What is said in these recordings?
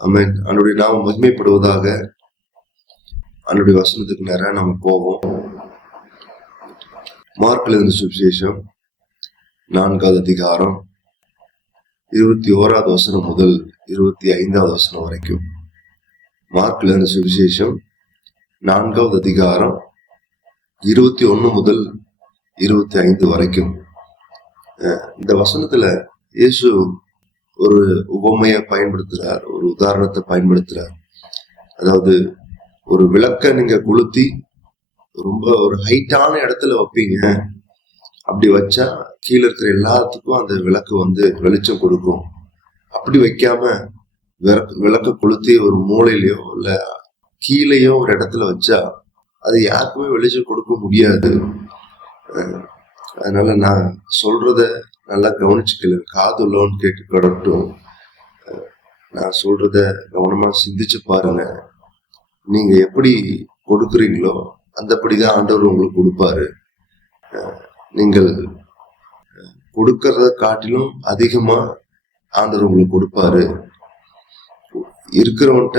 ஆமென். அவனுடைய நாமம் மகிமைப்படுவதாக. அவனுடைய வசனத்துக்கு நேரா நம்ம போவோம். மார்க்ல இருந்து சுவிசேஷம் 4வது அதிகாரம் 21வது வசனம் முதல் 25வது வசனம் வரைக்கும். மார்க்ல இருந்து சுவிசேஷம் 4வது அதிகாரம் 21 முதல் 25 வரைக்கும். இந்த வசனத்துல இயேசு ஒரு உவமையை பயன்படுத்துறார், ஒரு உதாரணத்தை பயன்படுத்துறார். அதாவது ஒரு விளக்க நீங்க கொளுத்தி ரொம்ப ஒரு ஹைட்டான இடத்துல வைப்பீங்க. அப்படி வச்சா கீழே இருக்கிற எல்லாத்துக்கும் அந்த விளக்கு வெளிச்சம் கொடுக்கும். அப்படி வைக்காம விளக்க கொளுத்தி ஒரு மூலையிலயோ இல்ல கீழேயோ ஒரு இடத்துல வச்சா அது யாருக்குமே வெளிச்சம் கொடுக்க முடியாது. அதனால நான் சொல்றத நல்லா கவனிச்சுக்கல, காதுள்ளோன்னு கேட்டுக்கிடட்டும். நான் சொல்றத கவனமா சிந்திச்சு பாருங்க. நீங்க எப்படி கொடுக்குறீங்களோ அந்தபடிதான் ஆண்டவர் உங்களுக்கு கொடுப்பாரு. நீங்கள் கொடுக்கறத காட்டிலும் அதிகமா ஆண்டவர் உங்களுக்கு கொடுப்பாரு. இருக்கிறவன்ட்ட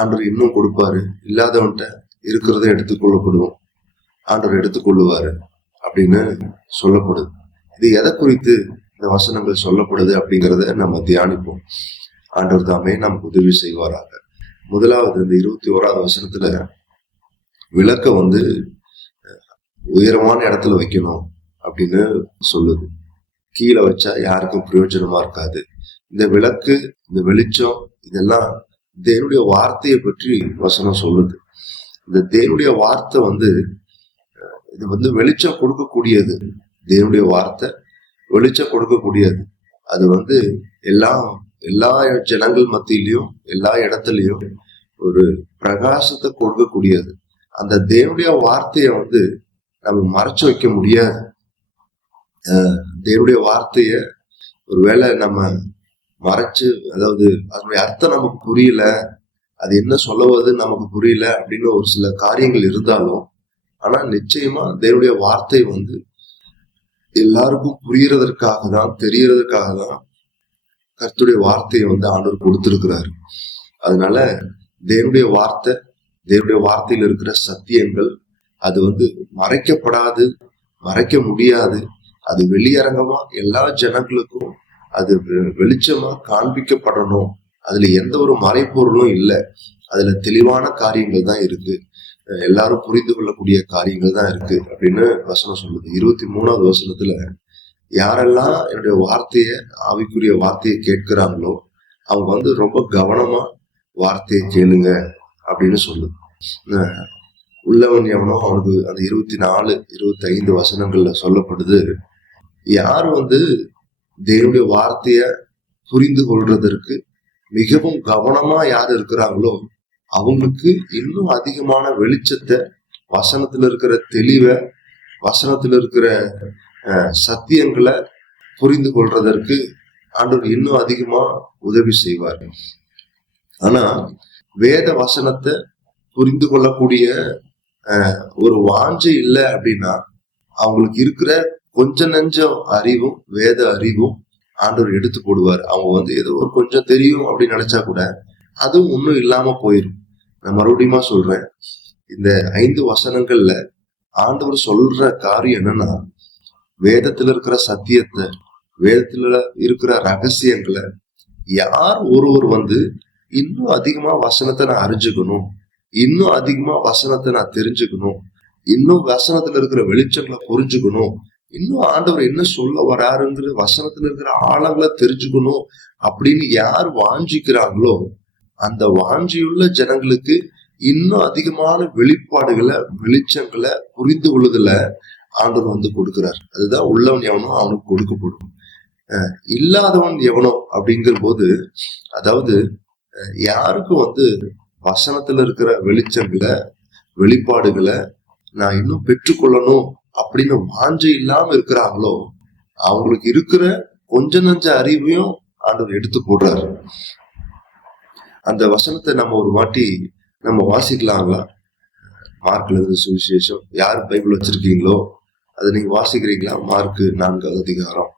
ஆண்டவர் இன்னும் கொடுப்பாரு, இல்லாதவன்ட்ட இருக்கிறத எடுத்துக்கொள்ளப்படும், ஆண்டவர் எடுத்துக்கொள்ளுவாரு அப்படின்னு சொல்லப்படுது. இது எதை குறித்து இந்த வசனங்கள் சொல்லப்படுது அப்படிங்கிறத நம்ம தியானிப்போம். ஆண்டவர் தாமே நமக்கு உதவி செய்வாராக. முதலாவது இந்த 21வது வசனத்துல விளக்க உயரமான இடத்துல வைக்கணும் அப்படின்னு சொல்லுது. கீழே வச்சா யாருக்கும் பிரயோஜனமா இருக்காது. இந்த விளக்கு, இந்த வெளிச்சம், இதெல்லாம் தேவனுடைய வார்த்தையை பற்றி வசனம் சொல்லுது. இந்த தேவனுடைய வார்த்தை இது வெளிச்சம் கொடுக்கக்கூடியது. தேவனுடைய வார்த்தை வெளிச்சம் கொடுக்கக்கூடியது. அது எல்லா ஜனங்கள் மத்தியிலையும் எல்லா இடத்துலயும் ஒரு பிரகாசத்தை கொடுக்கக்கூடியது. அந்த தேவனுடைய வார்த்தைய நம்ம மறைச்சு வைக்க முடியாது. தேவனுடைய வார்த்தைய ஒருவேளை நம்ம மறைச்சு, அதாவது அதனுடைய அர்த்தம் நமக்கு புரியல, அது என்ன சொல்லுவது நமக்கு புரியல அப்படின்னு ஒரு சில காரியங்கள் இருந்தாலும், ஆனா நிச்சயமா தேவனுடைய வார்த்தை எல்லாருக்கும் புரியறதற்காக தான், தெரியறதுக்காக தான் கர்த்தருடைய வார்த்தையை ஆண்டவர் கொடுத்திருக்கிறாரு. அதனால தேவனுடைய வார்த்தையில் இருக்கிற சத்தியங்கள் அது மறைக்கப்படாது, மறைக்க முடியாது. அது வெளியரங்கமா எல்லா ஜனங்களுக்கும் அது வெளிச்சமா காண்பிக்கப்படணும். அதுல எந்த ஒரு மறைப்பொருளும் இல்லை. அதுல தெளிவான காரியங்கள் தான் இருக்கு, எல்லாரும் புரிந்து கொள்ளக்கூடிய காரியங்கள் தான் இருக்கு அப்படின்னு வசனம் சொல்லுது. 23வது வசனத்துல யாரெல்லாம் என்னுடைய ஆவிக்குரிய வார்த்தையை கேட்கிறாங்களோ அவங்க ரொம்ப கவனமா வார்த்தையை கேளுங்க அப்படின்னு சொல்லுது. உள்ளவன் எவனோ அவனுக்கு அந்த 24, 25 வசனங்கள்ல சொல்லப்படுது. யார் தேவனுடைய வார்த்தைய புரிந்து கொள்றதற்கு மிகவும் கவனமா யார் இருக்கிறாங்களோ அவங்களுக்கு இன்னும் அதிகமான வெளிச்சத்தை, வசனத்துல இருக்கிற தெளிவை, வசனத்துல இருக்கிற சத்தியங்களை புரிந்து கொள்றதற்கு ஆண்டவர் இன்னும் அதிகமா உதவி செய்வார். ஆனா வேத வசனத்தை புரிந்து கொள்ளக்கூடிய ஒரு வாஞ்சை இல்லை அப்படின்னா அவங்களுக்கு இருக்கிற கொஞ்ச நஞ்சம் அறிவும், வேத அறிவும் ஆண்டவர் எடுத்து போடுவார். அவங்க ஏதோ ஒரு கொஞ்சம் தெரியும் அப்படின்னு நினைச்சா கூட அதுவும் ஒன்றும் இல்லாம போயிடும். நான் மறுபடியுமா சொல்றேன், இந்த 5 வசனங்கள்ல ஆண்டவர் சொல்ற காரியம் என்னன்னா, வேதத்துல இருக்கிற சத்தியத்தை, வேதத்துல இருக்கிற ரகசியங்களை யார் ஒருவர் இன்னும் அதிகமா வசனத்தை நான் அறிஞ்சுக்கணும், இன்னும் அதிகமா வசனத்தை நான் தெரிஞ்சுக்கணும், இன்னும் வசனத்துல இருக்கிற வெளிச்சங்களை புரிஞ்சுக்கணும், இன்னும் ஆண்டவர் என்ன சொல்ல வராருங்கிற வசனத்துல இருக்கிற ஆழங்களை தெரிஞ்சுக்கணும் அப்படின்னு யார் வாஞ்சிக்கிறாங்களோ அந்த வாஞ்சியுள்ள ஜனங்களுக்கு இன்னும் அதிகமான வெளிப்பாடுகளை, வெளிச்சங்களை புரிந்து கொள்ளுதல ஆண்டவர் கொடுக்கிறார். அதுதான் உள்ளவன் எவனோ அவனுக்கு கொடுக்கப்படும், இல்லாதவன் எவனோ அப்படிங்கிற போது, அதாவது யாருக்கும் வசனத்துல இருக்கிற வெளிச்சங்களை, வெளிப்பாடுகளை நான் இன்னும் பெற்றுக்கொள்ளணும் அப்படின்னு வாஞ்சை இல்லாம இருக்கிறாங்களோ அவங்களுக்கு இருக்கிற கொஞ்ச நஞ்ச அறிவையும் ஆண்டவர் எடுத்து போடுறாரு. அந்த வசனத்தை நம்ம ஒரு வாட்டி நம்ம வாசிக்கலாங்களா? மார்க்ல இருந்து சுவிசேஷம், யார் பைபிள் வச்சிருக்கீங்களோ அதை நீங்க வாசிக்கிறீங்களா? மார்க் 4வது அதிகாரம்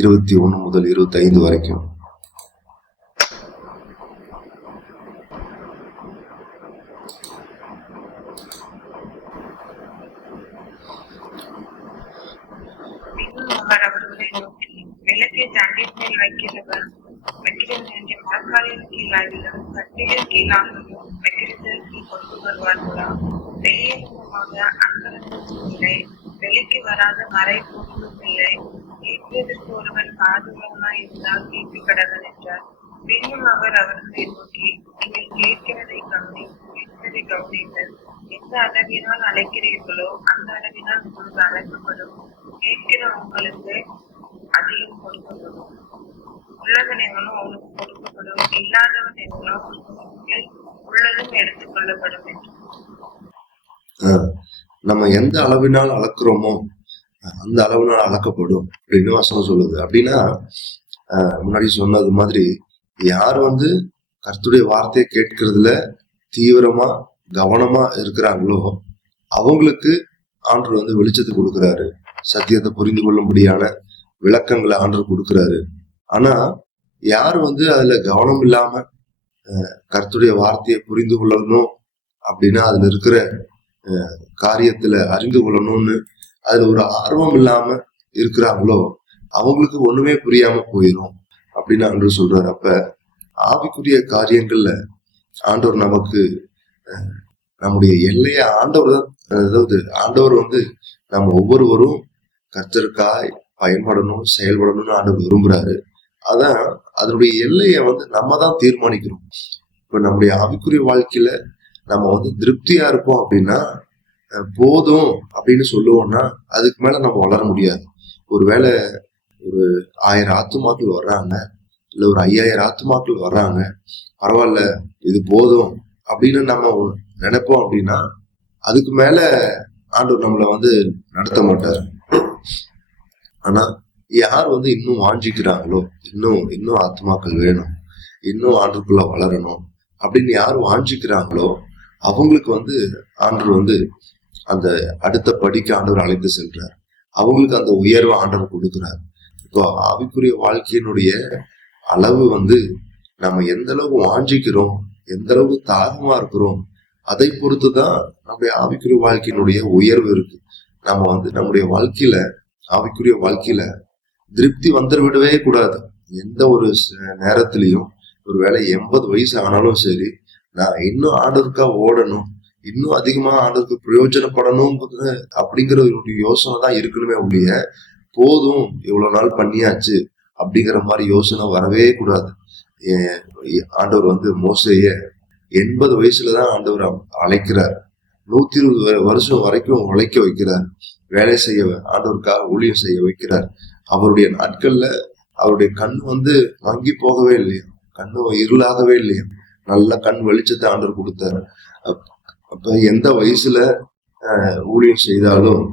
21 முதல் 25 வரைக்கும். பின்னும் அவர் அவர்களை நோக்கி, விளக்கை தண்ணீர் மேல் வைக்கிறது என்று மரக்காலின் கீழாகிலும் கட்டிலின் கீழாகிலும் வைக்கிறதற்கு கொண்டு வருவார்களா? வெளியேற்றமாக அந்தரங்கமும் இல்லை, வெளிக்கு வராத மறை பொருளும் இல்லை. கேட்பதற்கு ஒருவன் காதுள்ளவனாய் இருந்தால் கேட்க கடவன் என்றார். பின்னும் அவர் அவர்களை நோக்கி, நீங்கள் கேட்கிறதை கவனியுங்கள். எந்த அளவினால் அழைக்கிறீர்களோ அந்த அளவினால் உங்களுக்கு அழைக்கப்படும். கேட்கிற உங்களுக்கு அதிகம் கொடுக்கப்படும். உள்ளவன் எவனோ அவனுக்கு கொடுக்கப்படும், இல்லாதவன் எவனோ உள்ளதும் எடுத்துக் கொள்ளப்படும் என்று. நம்ம எந்த அளவினால் அளக்குறோமோ அந்த அளவினால் அளக்கப்படும் அப்படின்னு வசனம் சொல்லுது. அப்படின்னா முன்னாடி சொன்னது மாதிரி யார் கர்த்தருடைய வார்த்தையை கேட்கறதுல தீவிரமா கவனமா இருக்கிறாங்களோ அவங்களுக்கு ஆண்டவர் வெளிச்சத்தை கொடுக்குறாரு, சத்தியத்தை புரிந்து கொள்ளும்படியான விளக்கங்களை ஆண்டவர் கொடுக்குறாரு. ஆனா யார் அதுல கவனம் இல்லாம கர்த்தருடைய வார்த்தையை புரிந்து கொள்ளணும் அப்படின்னா அதுல இருக்கிற காரியத்துல அறிந்து கொள்ளணும்னு அதுல ஒரு ஆர்வம் இல்லாம இருக்கிறாங்களோ அவங்களுக்கு ஒண்ணுமே புரியாம போயிடும் அப்படின்னு ஆண்டவர் சொல்றாரு. அப்ப ஆவிக்குரிய காரியங்கள்ல ஆண்டவர் நமக்கு நம்முடைய எல்லைய ஆண்டவர் தான், அதாவது ஆண்டவர் நம்ம ஒவ்வொருவரும் கர்த்தருக்காய் பயன்படணும், செயல்படணும்னு ஆண்டவர் விரும்புறாரு. அதான் அதனுடைய எல்லைய நம்ம தான் தீர்மானிக்கிறோம். இப்ப நம்முடைய ஆவிக்குரிய வாழ்க்கையில நம்ம திருப்தியா இருப்போம் அப்படின்னா போதும் அப்படின்னு சொல்லுவோம்னா அதுக்கு மேல நம்ம வளர முடியாது. ஒருவேளை ஒரு 1000 ஆத்துமாக்கள் வர்றாங்க, இல்ல ஒரு 5000 ஆத்துமாக்கள் வர்றாங்க, பரவாயில்ல இது போதும் அப்படின்னு நம்ம நினைப்போம் அப்படின்னா அதுக்கு மேல ஆண்டவர் நம்மளை நடத்த மாட்டார். ஆனா யார் இன்னும் வாஞ்சிக்கிறாங்களோ, இன்னும் ஆத்மாக்கள் வேணும், இன்னும் ஆண்டருக்குள்ள வளரணும் அப்படின்னு யார் வாஞ்சிக்கிறாங்களோ அவங்களுக்கு ஆண்டவர் அந்த அடுத்த படிக்கு ஆண்டவர் அழைத்து செல்றார். அவங்களுக்கு அந்த உயர்வை ஆண்டவர் கொடுக்கிறார். இப்போ ஆவிக்குரிய வாழ்க்கையினுடைய அளவு நம்ம எந்த அளவுக்கு வாஞ்சிக்கிறோம், எந்த அளவுக்கு தாகமா இருக்கிறோம், அதை பொறுத்துதான் நம்முடைய ஆவிக்குரிய வாழ்க்கையினுடைய உயர்வு இருக்கு. நம்ம நம்முடைய வாழ்க்கையில ஆவிக்குரிய வாழ்க்கையில திருப்தி விடவே கூடாது. எந்த ஒரு நேரத்திலையும் ஒரு வேளை 80 வயசு ஆனாலும் சரி, நான் இன்னும் ஆண்டவருக்கா ஓடணும், இன்னும் அதிகமா ஆண்டவருக்கு பிரயோஜனப்படணும் அப்படிங்கிற ஒரு யோசனை தான் இருக்கணுமே ஒழிய போதும் இவ்வளவு நாள் பண்ணியாச்சு அப்படிங்கிற மாதிரி யோசனை வரவே கூடாது. ஆண்டவர் மோசேய 80 வயசுலதான் ஆண்டவர் அழைக்கிறார். 120 வருஷம் வரைக்கும் உழைக்க வைக்கிறார், வேலை செய்ய, ஆண்டவருக்காக ஊழியம் செய்ய வைக்கிறார். அவருடைய நாட்கள்ல அவருடைய கண் மங்கி போகவே இல்லையா, கண்ணு இருளாகவே இல்லையா, நல்ல கண் வெளிச்சத்தை ஆண்டவர் கொடுத்தாரு. அப்ப எந்த வயசுல ஊழியம் செய்தாலும்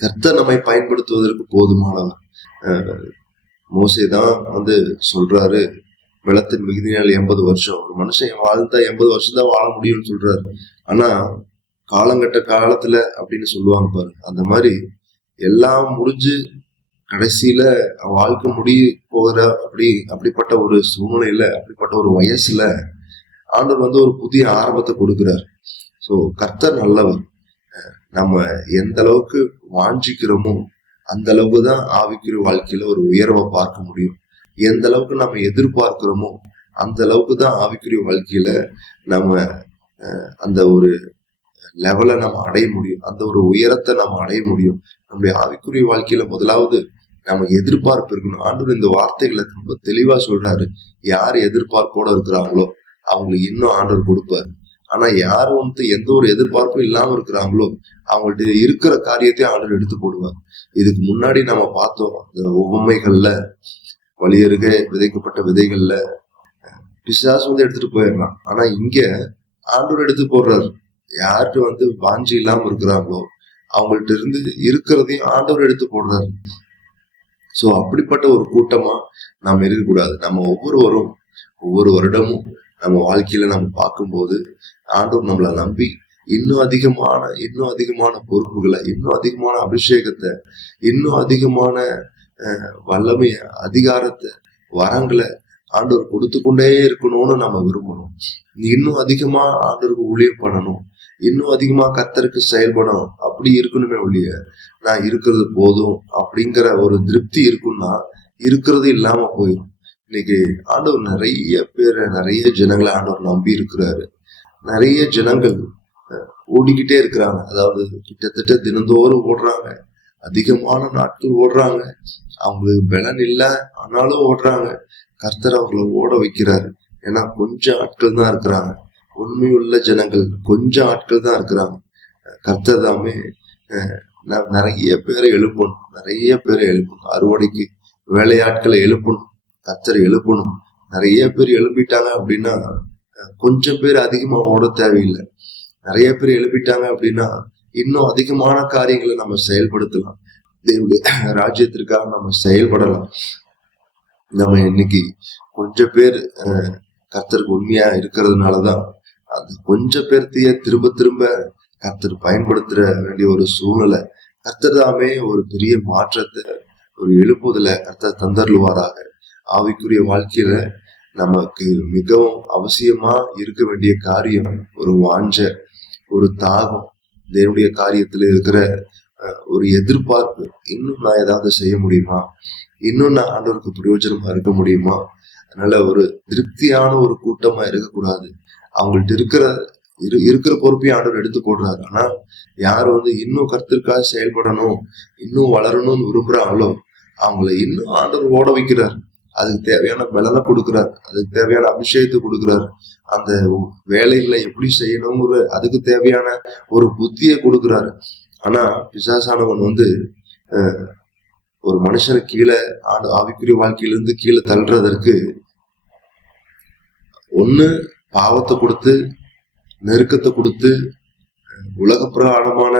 கர்த்தர் நம்மை பயன்படுத்துவதற்கு போதுமானவர். மோசேதான் சொல்றாரு, வெள்ளத்தின் மிகுதியால் 80 வருஷம், ஒரு மனுஷன் வாழ்ந்தா 80 வருஷம் தான் வாழ முடியும்னு சொல்றாரு. ஆனா காலங்கட்ட காலத்துல அப்படின்னு சொல்லுவாங்க பாரு, அந்த மாதிரி எல்லாம் முடிஞ்சு கடைசியில வாழ்க்கை போகிற அப்படிப்பட்ட ஒரு சூழ்நிலையில, அப்படிப்பட்ட ஒரு வயசுல ஆண்டவர் ஒரு புதிய ஆரம்பத்தை கொடுக்கிறார். சோ கர்த்தர் நல்லவர். நம்ம எந்த அளவுக்கு வாஞ்சிக்கிறோமோ அந்த அளவுக்கு தான் ஆவிக்குரிய வாழ்க்கையில ஒரு உயர்வை பார்க்க முடியும். எந்த அளவுக்கு நம்ம எதிர்பார்க்கிறோமோ அந்த அளவுக்கு தான் ஆவிக்குரிய வாழ்க்கையில நம்ம அந்த ஒரு லெவலை நம்ம அடைய முடியும், அந்த ஒரு உயரத்தை நம்ம அடைய முடியும். நம்முடைய ஆவிக்குரிய வாழ்க்கையில முதலாவது நமக்கு எதிர்பார்ப்பு இருக்கணும். ஆண்டவர் இந்த வார்த்தைகளை ரொம்ப தெளிவா சொல்றாரு. யார் எதிர்பார்ப்போட இருக்கிறாங்களோ அவங்களுக்கு இன்னும் ஆண்டவர் கொடுப்பாரு. ஆனா யார் எந்த ஒரு எதிர்பார்ப்பும் இல்லாம இருக்கிறாங்களோ அவங்கள்ட்ட இருக்கிற காரியத்தையும் ஆண்டவர் எடுத்து போடுவார். இதுக்கு முன்னாடி நம்ம பார்த்தோம், இந்த உவமைகள்ல வழியருகே விதைக்கப்பட்ட விதைகள்ல பிசாசு எடுத்துட்டு போயிடலாம். ஆனா இங்க ஆண்டவர் எடுத்து போடுறாரு. யார்கிட்ட வாஞ்சி இல்லாம இருக்கிறாங்களோ அவங்கள்ட்ட இருந்து இருக்கிறதையும் ஆண்டவர் எடுத்து போடுறாரு. சோ அப்படிப்பட்ட ஒரு கூட்டமா நாம இருக்கக்கூடாது. நம்ம ஒவ்வொருவரும் ஒவ்வொரு வருடமும் நம்ம வாழ்க்கையில நம்ம பார்க்கும்போது ஆண்டவர் நம்மளை நம்பி இன்னும் அதிகமான பொறுப்புகளை, இன்னும் அதிகமான அபிஷேகத்தை, இன்னும் அதிகமான வல்லமைய, அதிகாரத்தை, வரங்களை ஆண்டவர் கொடுத்து கொண்டே இருக்கணும்னு நம்ம விரும்பணும். இன்னும் அதிகமா ஆண்டவருக்கு ஊழியம் பண்ணணும், இன்னும் அதிகமா கர்த்தருக்கு செயல்படணும் அப்படி இருக்கணுமே ஒழிய நான் இருக்கிறது போதும் அப்படிங்கிற ஒரு திருப்தி இருக்குன்னா இருக்கிறது இல்லாம போயிடும். இன்னைக்கு ஆண்டவர் நிறைய ஜனங்களை ஆண்டவர் நம்பி இருக்கிறாரு. நிறைய ஜனங்கள் ஓடிக்கிட்டே இருக்கிறாங்க. அதாவது கிட்டத்தட்ட தினந்தோறும் ஓடுறாங்க, அதிகமான நாட்கள் ஓடுறாங்க, அவங்களுக்கு பலன் இல்லை ஆனாலும் ஓடுறாங்க. கர்த்தர் அவர்களை ஓட வைக்கிறாரு. ஏன்னா கொஞ்சம் ஆட்கள் தான் இருக்கிறாங்க, உண்மையுள்ள ஜனங்கள் கொஞ்சம் ஆட்கள் தான் இருக்கிறாங்க. கர்த்தர் தாமே நிறைய பேரை எழுப்பணும், அறுவடைக்கு வேலையாட்களை எழுப்பணும், கர்த்தரை எழுப்பணும். நிறைய பேர் எழுப்பிட்டாங்க அப்படின்னா கொஞ்சம் பேர் அதிகமா ஓட தேவையில்லை. நிறைய பேர் எழுப்பிட்டாங்க அப்படின்னா இன்னும் அதிகமான காரியங்களை நம்ம செயல்படுத்தலாம், தேவனுடைய ராஜ்யத்திற்காக நம்ம செயல்படலாம். நம்ம இன்னைக்கு கொஞ்சம் பேர் கர்த்தருக்கு உண்மையா இருக்கிறதுனாலதான் அந்த கொஞ்சம் பேர்த்தைய திரும்ப திரும்ப கர்த்தர் பயன்படுத்துற வேண்டிய ஒரு சூழ்நிலை. கர்த்தர் தாமே ஒரு பெரிய மாற்றத்தை, ஒரு எழுப்புதலை கர்த்தர் தந்தருவாராக. ஆவிக்குரிய வாழ்க்கையில நமக்கு மிகவும் அவசியமா இருக்க வேண்டிய காரியம் ஒரு வாஞ்ச, ஒரு தாகம், தேவனுடைய காரியத்துல இருக்கிற ஒரு எதிர்பார்ப்பு. இன்னும் நான் ஏதாவது செய்ய முடியுமா, இன்னும் நான் ஆண்டவருக்கு பிரயோஜனமா இருக்க முடியுமா. அதனால ஒரு திருப்தியான ஒரு கூட்டமா இருக்கக்கூடாது. அவங்கள்ட்ட இருக்கிற பொறுப்பையும் ஆண்டவர் எடுத்து போடுறாரு. ஆனா யார் இன்னும் கர்த்தருக்காக செயல்படணும், இன்னும் வளரணும்னு விரும்புறாங்களோ அவங்கள இன்னும் ஆண்டவர் ஓட வைக்கிறார். அதுக்கு தேவையான பலனை கொடுக்குறாரு, அதுக்கு தேவையான அபிஷேகத்தை கொடுக்குறாரு, அந்த வேலைகளை எப்படி செய்யணுங்கிற அதுக்கு தேவையான ஒரு புத்தியை கொடுக்குறாரு. ஆனா பிசாசானவன் ஒரு மனுஷனை கீழே ஆவிக்குரிய வாழ்க்கையிலிருந்து கீழே தள்ளுறதற்கு ஒண்ணு பாவத்தை கொடுத்து, நெருக்கத்தை கொடுத்து, உலக பிரகாரமான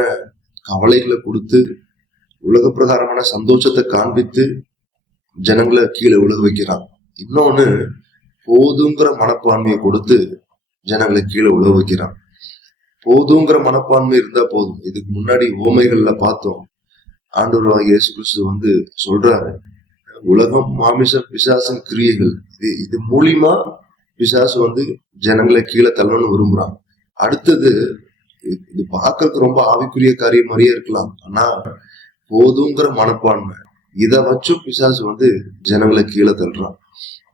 கவலைகளை கொடுத்து, உலக பிரகாரமான சந்தோஷத்தை காண்பித்து ஜனங்களை கீழே விழுக வைக்கிறான். இன்னொன்னு போதுங்கிற மனப்பான்மையை கொடுத்து ஜனங்களை கீழே விழுக வைக்கிறான். போதுங்கிற மனப்பான்மை இருந்தா போதும். இதுக்கு முன்னாடி உவமைகள்ல பார்த்தோம். ஆண்டவர் இயேசு கிறிஸ்து சொல்றாரு, உலகம், மாமிசம், பிசாசம், கிரியைகள், இது மூலியமா பிசாசு ஜனங்களை கீழே தள்ளணும்னு விரும்புறான். அடுத்தது, இது பார்க்கறதுக்கு ரொம்ப ஆவிக்குரிய காரியம் மாதிரியே இருக்கலாம், ஆனா போதுங்கிற மனப்பான்மை, இதை வச்சும் பிசாசு ஜனங்களை கீழே தள்ளுறான்.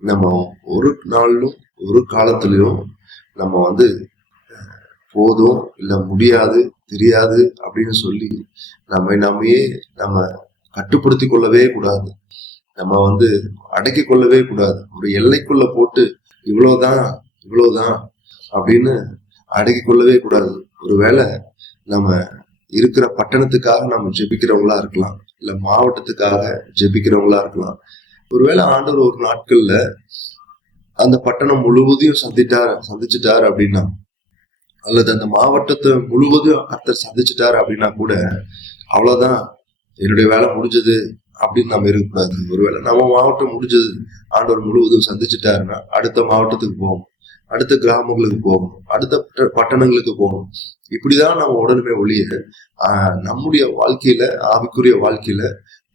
நம்ம ஒரு நாளிலும் ஒரு காலத்திலையும் நம்ம போதும் இல்ல முடியாது தெரியாது அப்படின்னு சொல்லி நம்ம கட்டுப்படுத்தி கொள்ளவே கூடாது. நம்ம அடக்கி கொள்ளவே கூடாது. ஒரு எல்லைக்குள்ள போட்டு இவ்வளவுதான் அப்படின்னு அடக்கி கொள்ளவே கூடாது. ஒருவேளை நம்ம இருக்கிற பட்டணத்துக்காக நம்ம ஜெபிக்கிறவங்களா இருக்கலாம், இல்ல மாவட்டத்துக்காக ஜெபிக்கிறவங்களா இருக்கலாம். ஒருவேளை ஆண்டவர் ஒரு நாட்கள்ல அந்த பட்டணம் முழுவதையும் சந்திச்சுட்டாரு அப்படின்னா, அல்லது அந்த மாவட்டத்தை முழுவதும் கர்த்தர் சந்திச்சுட்டாரு அப்படின்னா கூட அவ்வளவுதான், என்னுடைய வேலை முடிஞ்சது அப்படின்னு நம்ம இருக்கக்கூடாது. ஒருவேளை நம்ம மாவட்டம் முடிஞ்சது, ஆண்டவர் முழுவதும் சந்திச்சுட்டாருன்னா அடுத்த மாவட்டத்துக்கு போகணும், அடுத்த கிராமங்களுக்கு போகணும், அடுத்த பட்டணங்களுக்கு போகணும். இப்படிதான் நம்ம உடனே ஒழிய நம்முடைய வாழ்க்கையில, ஆவிக்குரிய வாழ்க்கையில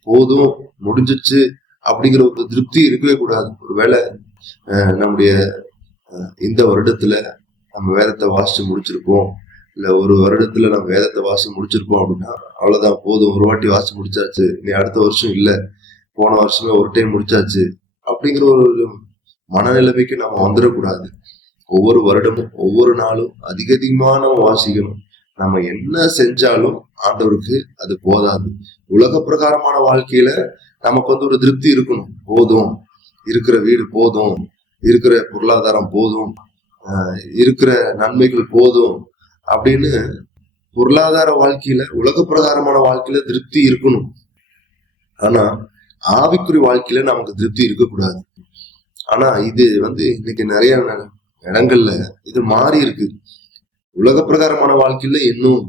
போதும் முடிஞ்சிச்சு அப்படிங்கிற ஒரு திருப்தி இருக்கவே கூடாது. ஒருவேளை நம்முடைய இந்த வருடத்துல நம்ம வேதத்தை வாசிச்சு முடிச்சிருப்போம், இல்ல ஒரு வருடத்துல நம்ம வேதத்தை வாசிச்சு முடிச்சிருப்போம் அப்படின்னா அவ்வளவுதான், போதும், ஒரு வாட்டி வாசிச்சு முடிச்சாச்சு, நீ அடுத்த வருஷம் இல்ல, போன வருஷமே ஒரு டைம் முடிச்சாச்சு அப்படிங்கிற ஒரு மனநிலைமைக்கு நம்ம வந்துடக்கூடாது. ஒவ்வொரு வருடமும் ஒவ்வொரு நாளும் அதிகமா நம்ம வாசிக்கணும். நம்ம என்ன செஞ்சாலும் ஆண்டவருக்கு அது போதாது. உலக பிரகாரமான வாழ்க்கையில நமக்கு ஒரு திருப்தி இருக்கணும். போதும், இருக்கிற வீடு போதும், இருக்கிற பொருளாதாரம் போதும், இருக்கிற நன்மைகள் போதும் அப்படின்னு பொருளாதார வாழ்க்கையில, உலக பிரகாரமான வாழ்க்கையில திருப்தி இருக்கணும். ஆனா ஆவிக்குரிய வாழ்க்கையில நமக்கு திருப்தி இருக்கக்கூடாது. ஆனா இது இன்னைக்கு நிறைய இடங்கள்ல இது மாறி இருக்கு. உலக பிரகாரமான வாழ்க்கையில இன்னும்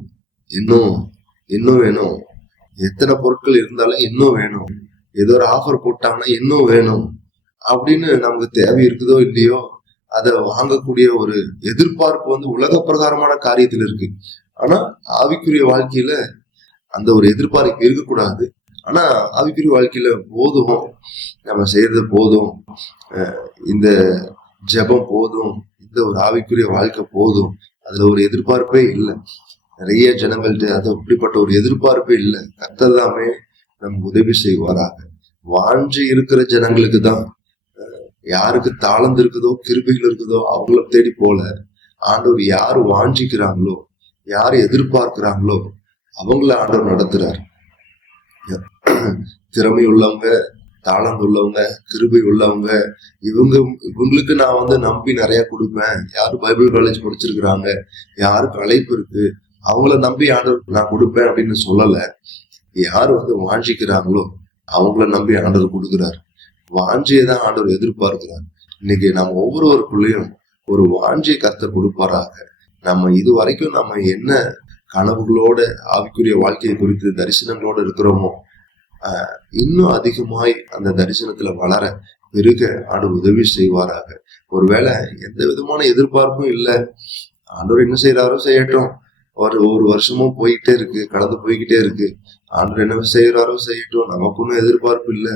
இன்னும் இன்னும் வேணும், எத்தனை பொருட்கள் இருந்தாலும் இன்னும் வேணும், ஏதோ ஒரு ஆஃபர் போட்டாங்கன்னா இன்னும் வேணும் அப்படின்னு நமக்கு தேவை இருக்குதோ இல்லையோ அதை வாங்கக்கூடிய ஒரு எதிர்பார்ப்பு உலக பிரகாரமான காரியத்தில் இருக்கு. ஆனா ஆவிக்குரிய வாழ்க்கையில அந்த ஒரு எதிர்பார்ப்பு இருக்கக்கூடாது. ஆனா ஆவிக்குரிய வாழ்க்கையில போதும், நம்ம செய்யறது போதும், இந்த ஜெபம் போதும், இந்த ஒரு ஆவிக்குரிய வாழ்க்கை போதும், அதுல ஒரு எதிர்பார்ப்பே இல்லை. நிறைய ஜனங்கள்ட்ட அது அப்படிப்பட்ட ஒரு எதிர்பார்ப்பே இல்லை. கர்த்தர் தாமே நமக்கு உதவி செய்வாராக. வாஞ்சி இருக்கிற ஜனங்களுக்கு தான், யாருக்கு தாளந்து இருக்குதோ கிருபைகள் இருக்குதோ அவங்கள தேடி போல ஆண்டவர் யாரு வாஞ்சிக்கிறாங்களோ, யாரு எதிர்பார்க்கிறாங்களோ அவங்கள ஆண்டவர் நடத்துறார். திறமை உள்ளவங்க, தாளந்து உள்ளவங்க, கிருபை உள்ளவங்க, இவங்களுக்கு நான் நம்பி நிறைய கொடுப்பேன். யாரு பைபிள் காலேஜ் படிச்சிருக்கிறாங்க, யாருக்கு அழைப்பு இருக்கு, அவங்கள நம்பி ஆண்டவர் நான் கொடுப்பேன் அப்படின்னு சொல்லல. யாரு வாஞ்சிக்கிறாங்களோ அவங்கள நம்பி ஆண்டவர் கொடுக்கிறார். வாஞ்சியை தான் ஆண்டவர் எதிர்பார்க்கிறார். இன்னைக்கு நம்ம ஒவ்வொருவருக்குள்ளேயும் ஒரு வாஞ்சியை கர்த்தர் கொடுப்பாராக. நம்ம இது வரைக்கும் நம்ம என்ன கனவுகளோட ஆவிக்குரிய வாழ்க்கையை குறித்து தரிசனங்களோட இருக்கிறோமோ, இன்னும் அதிகமாய் அந்த தரிசனத்துல வளர பெருக ஆண்டவர் உதவி செய்வாராக. ஒருவேளை எந்த விதமான எதிர்பார்ப்பும் இல்லை, ஆண்டவர் என்ன செய்யறாரோ செய்யட்டும், ஒரு வருஷமும் போயிட்டே இருக்கு, கடந்து போய்கிட்டே இருக்கு, ஆண்டவர் என்ன செய்யறாரோ செய்யட்டும், நமக்கு ஒன்றும் எதிர்பார்ப்பு இல்லை,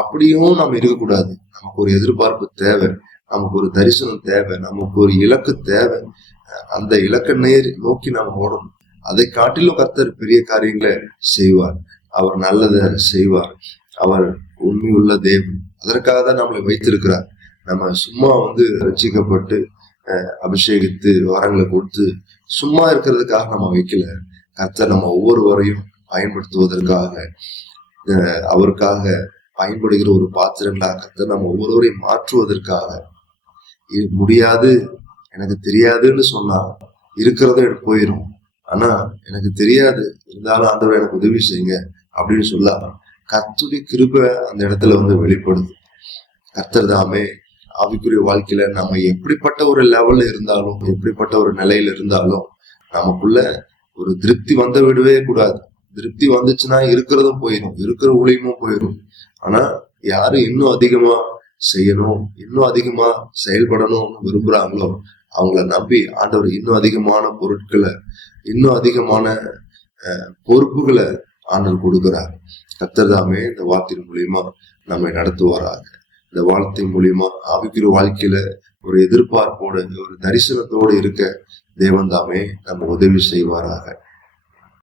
அப்படியும் நம்ம இருக்கக்கூடாது. நமக்கு ஒரு எதிர்பார்ப்பு தேவை, நமக்கு ஒரு தரிசனம் தேவை, நமக்கு ஒரு இலக்கு தேவை. அந்த இலக்கை நோக்கி நாம் ஓடணும். அதை காட்டிலும் கர்த்தர் பெரிய காரியங்களை செய்வார். அவர் நல்லதை செய்வார். அவர் உண்மையுள்ள தேவன். அதற்காக தான் நம்மளை வைத்திருக்கிறார். நம்ம சும்மா ரட்சிக்கப்பட்டு அபிஷேகித்து வரங்களை கொடுத்து சும்மா இருக்கிறதுக்காக நம்ம வைக்கல. கர்த்தர் நம்ம ஒவ்வொருவரையும் பயன்படுத்துவதற்காக, அவருக்காக பயன்படுகிற ஒரு பாத்திரங்களாக கர்த்தர் நம்ம ஒவ்வொருவரையும் மாற்றுவதற்காக. முடியாது, எனக்கு தெரியாதுன்னு சொன்னா இருக்கிறதும் எனக்கு போயிடும். ஆனா எனக்கு தெரியாது, இருந்தாலும் ஆண்டவர் எனக்கு உதவி செய்யுங்க அப்படின்னு சொல்லாம கர்த்தருடைய கிருபை அந்த இடத்துல வெளிப்படுது. கர்த்தர் தாமே ஆவிக்குரிய வாழ்க்கையில நம்ம எப்படிப்பட்ட ஒரு லெவல்ல இருந்தாலும், எப்படிப்பட்ட ஒரு நிலையில இருந்தாலும் நமக்குள்ள ஒரு திருப்தி விடவே கூடாது. திருப்தி வந்துச்சுன்னா இருக்கிறதும் போயிடும், இருக்கிற ஊழியமும் போயிடும். ஆனா யாரு இன்னும் அதிகமா செய்யணும், இன்னும் அதிகமா செயல்படணும்னு விரும்புறாங்களோ அவங்கள நம்பி ஆண்டவர் இன்னும் அதிகமான பொருட்களை, இன்னும் அதிகமான பொறுப்புகளை ஆண்டவர் கொடுக்கிறார். கர்த்தர் தாமே இந்த வார்த்தையின் மூலியமா நம்மை நடத்துவாராக. இந்த வார்த்தை மூலியமா ஆவிக்குரிய வாழ்க்கையில ஒரு எதிர்பார்ப்போடு, ஒரு தரிசனத்தோடு இருக்க தேவன் தாமே நம்ம உதவி செய்வாராக.